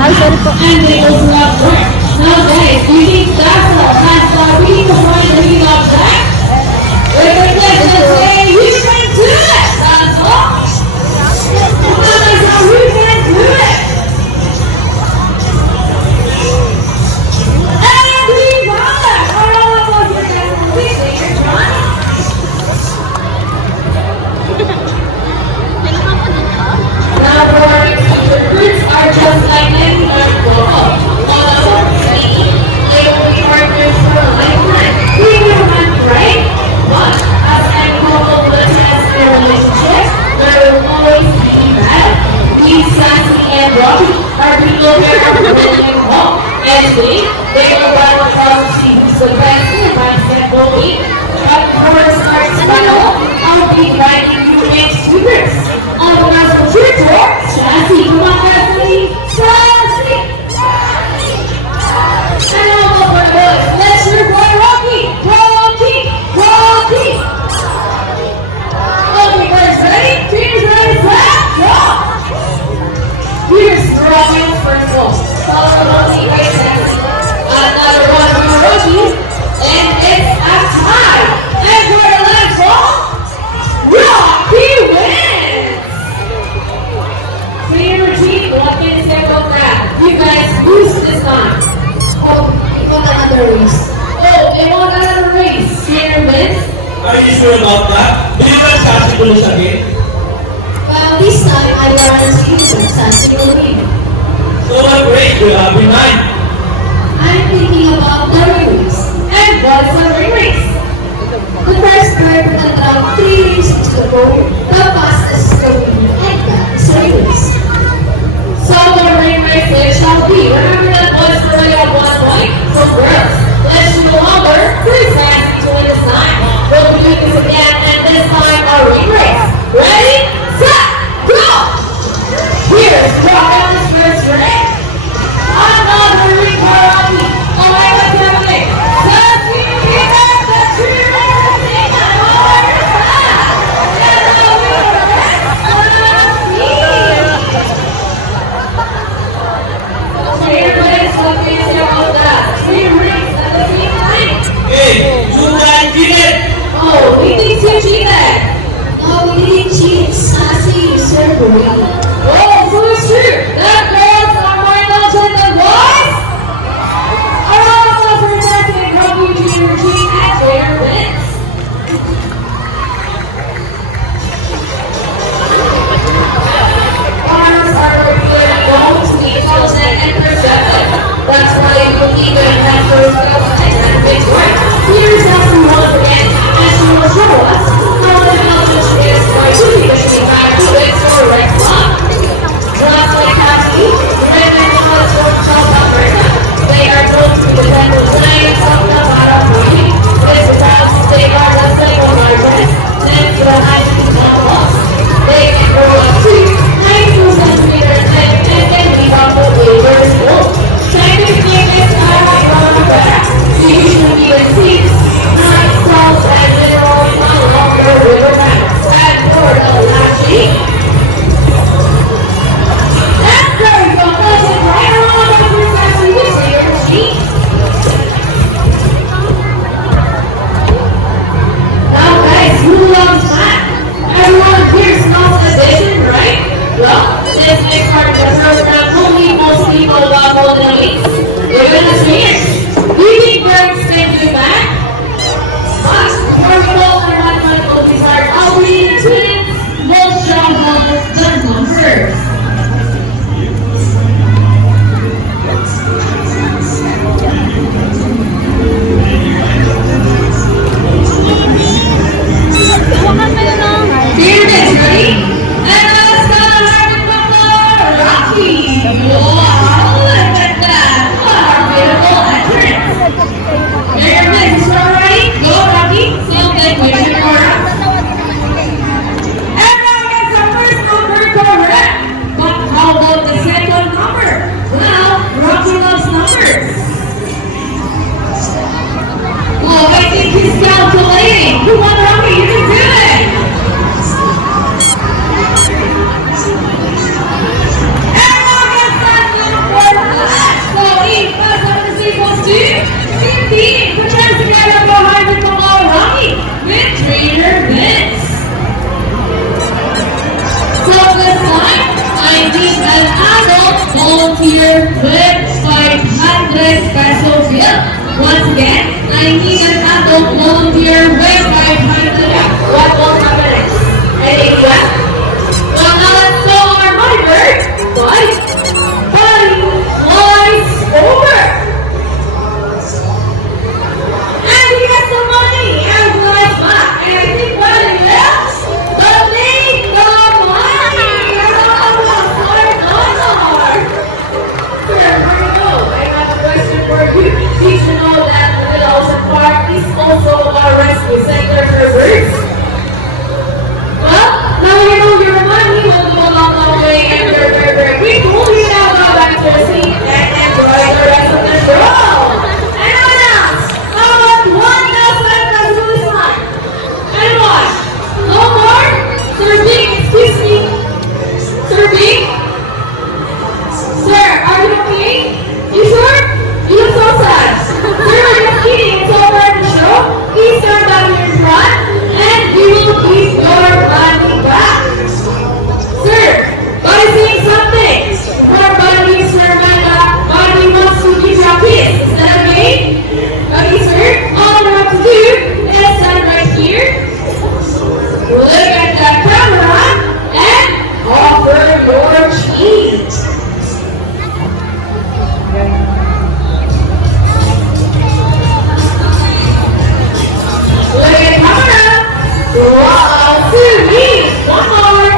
Ay, sorry po. Now guys, do you think that's all? That's all. We need to find the meaning of that. Let's say you can do it. That's all. Come on, guys, now we can do it. And we got it. All of us are going to be there, John. Now for the fruits are just like any other ball. They will be partners for a lifetime. We will have right, but as any couple will test their relationship, there will always be bad. These Sassy and Robbie are people who are willing and walk and wait. They will battle across the sea. So guys, your mindset will be. But for the start battle, I'll be writing you next speakers. On the rest of your tour, Sassy, come on, Sassy, Sassy. And all over the boys, let's hear for Rocky, Rocky, Rocky. Okay, guys, ready? Teams ready, set, go. Here's Rocky's first goal. Follow the Rocky, right, Sassy. Another one for Rocky, and it's a tie. And for the last goal, Rocky wins. Clear team, what can you say about that? You guys lose this time. Oh, it won another race. Oh, it won another race. Clear wins. Are you sure about that? Did you guys Sassy will lose again? Well, this time I guarantee you Sassy will win. So what race will have in mind? I'm thinking about the ring race. And what's the ring race? The first driver that around 3 races to go, the fastest going, and that is the ring race. So the ring race it shall be. Remember that boys already have 1 point? So girls, let's no longer please Sassy to win this time. We'll do this again, and this time a ring race. Ready, set, go! Here's Rocky's first ring. Another ring for Rocky. Alright, what's happening? Sassy, get up the tree ring. And over the side. And over the rest. Sassy. Clear wins, what can you say about that? 3 rings at the same time. Hey, you guys did it! Oh, he thinks you cheated. No, here with 500 peso bill. Once again, I need an adult volunteer with 500. What will happen next? Any idea? Well, now let's go our money bird. But money flies over. And he gets the money and flies back. And I think what it is? The big money. Sir, where you go? I have a question for you. Did you know that the Ocean Park is also a rescue center for birds? Well, now you know your money will go a long way and you're very, very grateful. You now go back to your seat and enjoy the rest of the show. Anyone else? How about 1,000 pesos this time? Anyone? No more? Sir Big, excuse me. Sir Big? Sir, are you okay? You sure? You look so sad. Sir, we're just kidding. It's over at the show. Please turn back your front and we will give your money back. Sir, Buddy saying something. Before Buddy, Sir Manda, Buddy wants to give you a kiss. Is that okay? Okay, sir. All you have to do is stand right here. Look at that camera and offer your cheese. Look at the camera. Wow, two, me. One more.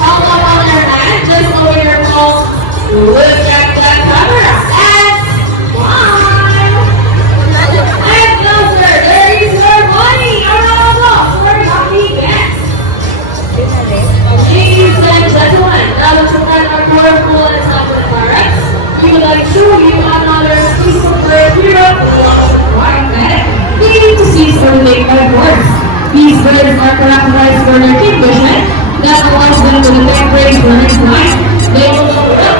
Hold on your hand, just over your phone. Look at that camera and smile. And now, sir, there is your money. A round of applause for happy guests. Ladies and gentlemen, now that your friends are powerful and confident parents, we would like to show you another exclusive bird hero they need to cease or make by force. These birds are characterized for their keen vision that allows them to detect prey for its life. They will know